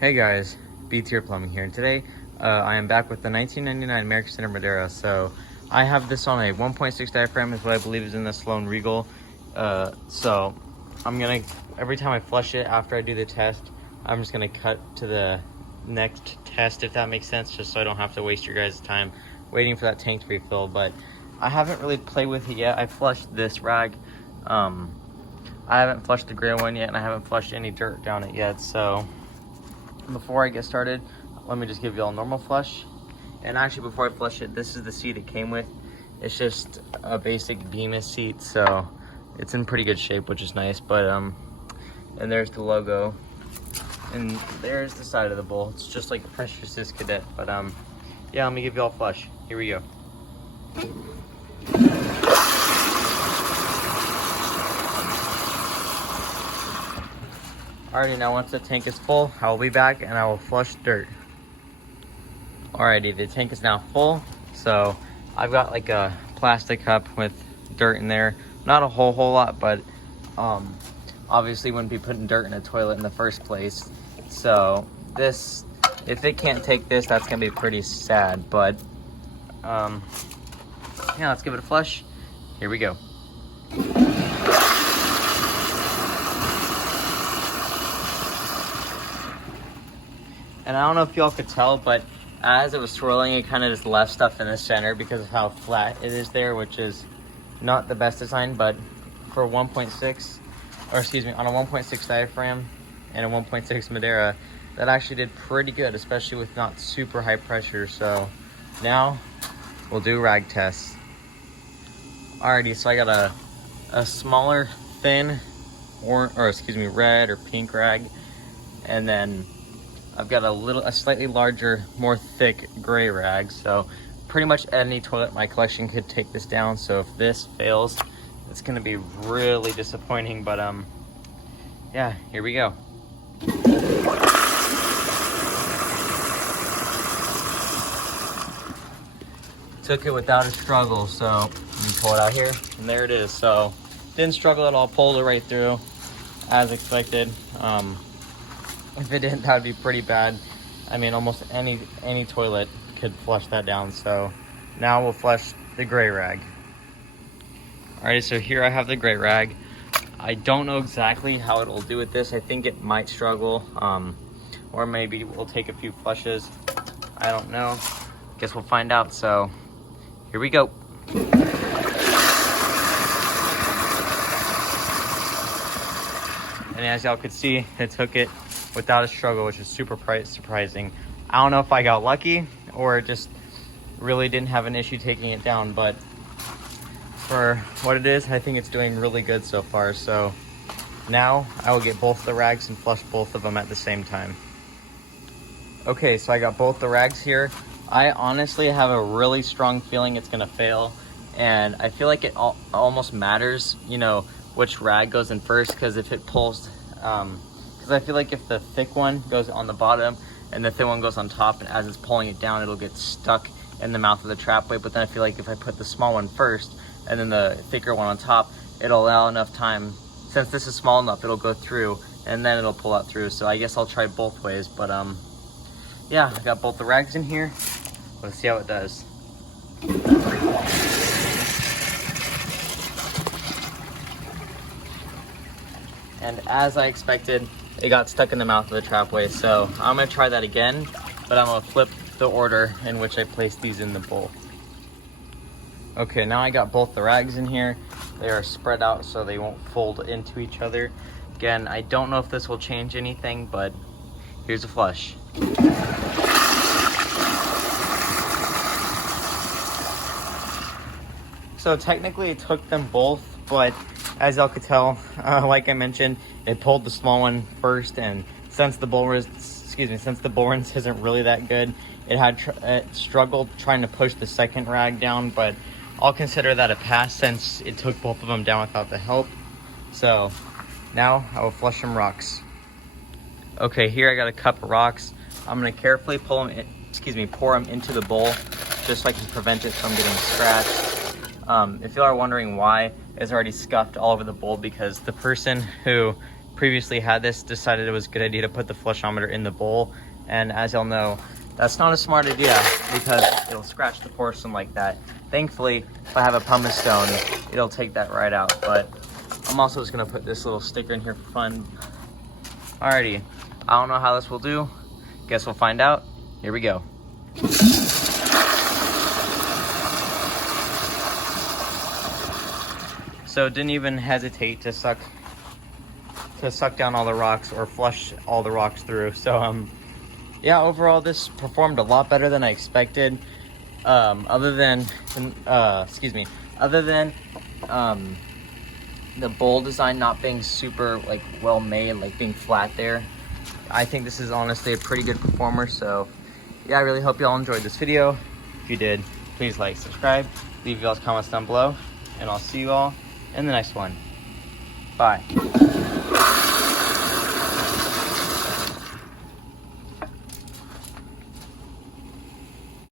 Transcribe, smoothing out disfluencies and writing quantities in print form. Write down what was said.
Hey guys, B-Tier Plumbing here, and today I am back with the 1999 American Standard Madera. So I have this on a 1.6 diaphragm, is what I believe is in the Sloan Regal. So I'm gonna, every time I flush it after I do the test, I'm just gonna cut to the next test, if that makes sense, just so I don't have to waste your guys' time waiting for that tank to refill. But I haven't really played with it yet. I flushed this rag. I haven't flushed the gray one yet, and I haven't flushed any dirt down it yet. So before I get started, let me just give you all a normal flush. And actually, before I flush it, this is the seat it came with. It's just a basic Bemis seat, so it's in pretty good shape, which is nice. But and there's the logo, and there's the side of the bowl. It's just like a Pressure Assist Cadet. But yeah, let me give you all a flush. Here we go. Alrighty, now once the tank is full, I will be back and I will flush dirt. Alrighty, the tank is now full. So I've got like a plastic cup with dirt in there. Not a whole lot, but obviously wouldn't be putting dirt in a toilet in the first place. So this, if it can't take this, that's gonna be pretty sad. But yeah, let's give it a flush. Here we go. And I don't know if y'all could tell, but as it was swirling, it kind of just left stuff in the center because of how flat it is there, which is not the best design. But for 1.6, or excuse me, on a 1.6 diaphragm and a 1.6 Madera, that actually did pretty good, especially with not super high pressure. So now we'll do rag tests. Alrighty, so I got a smaller, thin, or excuse me, red or pink rag, and then I've got a slightly larger, more thick gray rag. So pretty much any toilet in my collection could take this down. So if this fails, it's gonna be really disappointing. But yeah, here we go. Took it without a struggle. So let me pull it out here, and there it is. So didn't struggle at all, pulled it right through as expected. If it didn't, that would be pretty bad. I mean, almost any toilet could flush that down. So now we'll flush the gray rag. Alright, so here I have the gray rag. I don't know exactly how it'll do with this. I think it might struggle, or maybe we'll take a few flushes. I don't know. Guess we'll find out. So here we go. And as y'all could see, it took it without a struggle, which is super surprising. I don't know if I got lucky or just really didn't have an issue taking it down, but for what it is, I think it's doing really good so far. So now I will get both the rags and flush both of them at the same time. Okay, so I got both the rags here. I honestly have a really strong feeling it's gonna fail, and I feel like it almost matters, you know, which rag goes in first, because if it pulls, because I feel like if the thick one goes on the bottom and the thin one goes on top, and as it's pulling it down, it'll get stuck in the mouth of the trapway. But then I feel like if I put the small one first and then the thicker one on top, it'll allow enough time, since this is small enough, it'll go through and then it'll pull out through. So I guess I'll try both ways. But yeah, I got both the rags in here. Let's see how it does. And as I expected, it got stuck in the mouth of the trapway. So I'm gonna try that again, but I'm gonna flip the order in which I placed these in the bowl. Okay, now I got both the rags in here. They are spread out so they won't fold into each other. Again, I don't know if this will change anything, but here's a flush. So technically it took them both, but as y'all could tell, like I mentioned, it pulled the small one first, and since the bull rinse isn't really that good, it struggled trying to push the second rag down. But I'll consider that a pass since it took both of them down without the help. So now I will flush some rocks. Okay, here I got a cup of rocks. I'm gonna carefully pour them into the bowl, just so I can prevent it from getting scratched. If you are wondering why, it's already scuffed all over the bowl, because the person who previously had this decided it was a good idea to put the flushometer in the bowl. And as y'all know, that's not a smart idea because it'll scratch the porcelain like that. Thankfully, if I have a pumice stone, it'll take that right out. But I'm also just gonna put this little sticker in here for fun. Alrighty, I don't know how this will do. Guess we'll find out. Here we go. So didn't even hesitate to suck down all the rocks or flush all the rocks through. So yeah, overall this performed a lot better than I expected. Other than the bowl design not being super like well made, like being flat there. I think this is honestly a pretty good performer. So yeah, I really hope y'all enjoyed this video. If you did, please like, subscribe, leave y'all's comments down below, and I'll see you all in the next one. Bye.